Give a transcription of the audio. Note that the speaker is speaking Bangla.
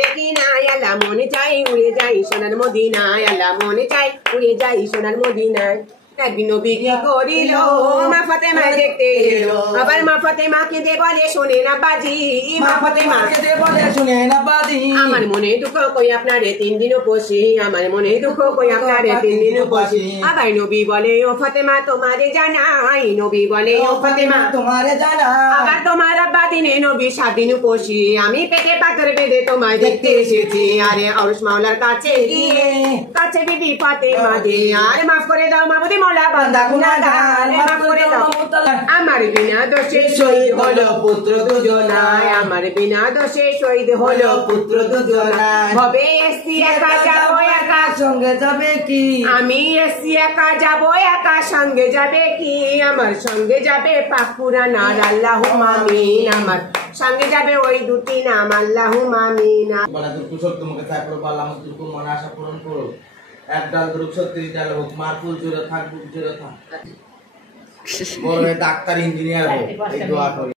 দেখি না আল্লাহ মনে চাই উড়ে যাই সোনার মদিনায়, আল্লাহ মনে চাই উড়ে যাই সোনার মদিনায়। একদিন নবী কি করিল মা ফাতেমা দেখতে এলো, আবার মা ফাতেমা কেঁদে বলে শোনে না বাজি, মা ফাতেমা কেঁদে বলে শোনে না বাজি। আমার মনে দুঃখ কই আপনারে 3 দিন উপসি, আমার মনে দুঃখ কই আপনারে 3 দিন উপসি। আবার নবী বলে ও ফাতেমা তোমারে জানাই, নবী বলে ও ফাতেমা তোমারে জানাই, আবার তোমার আব্বা দিনে নবী 7 দিন উপসি। আমি পেটে পাথর বেঁধে তোমায় দেখতে এসেছি, আরে আরশ মাওলার কাছে গিয়ে কাছে বিবি ফাতেমা দে, আর মাফ করে দাও মাবুদি মওলা বান্দা গুনাহগার, মাফ করে দাও। আমার বিনা দোষে শহীদ হলো পুত্র দুজনায়, আমার বিনা দোষে শহীদ হলো পুত্র দুজনায়। হবে এসছি একা যাবো একা সঙ্গে যাবে কি, আমি এসছি একা যাবো একা সঙ্গে যাবে কি, আমার সঙ্গে যাবে পাক কুরআন আর আল্লাহুম্মা আমিন, আমার সঙ্গে যাবে ওই দুটি নাম আল্লাহুম্মা আমিন। বলা তো কুশল তোমাকে চাই করো আল্লাহ আমাদেরকে মনে আশা পূরণ করো। এক ডাল ধরুক 36 ডাল হোক, মারফুল জোরে থাক বুক জোরে থাক, বড় ডাক্তার ইঞ্জিনিয়ার হোক, এই দোয়া করি।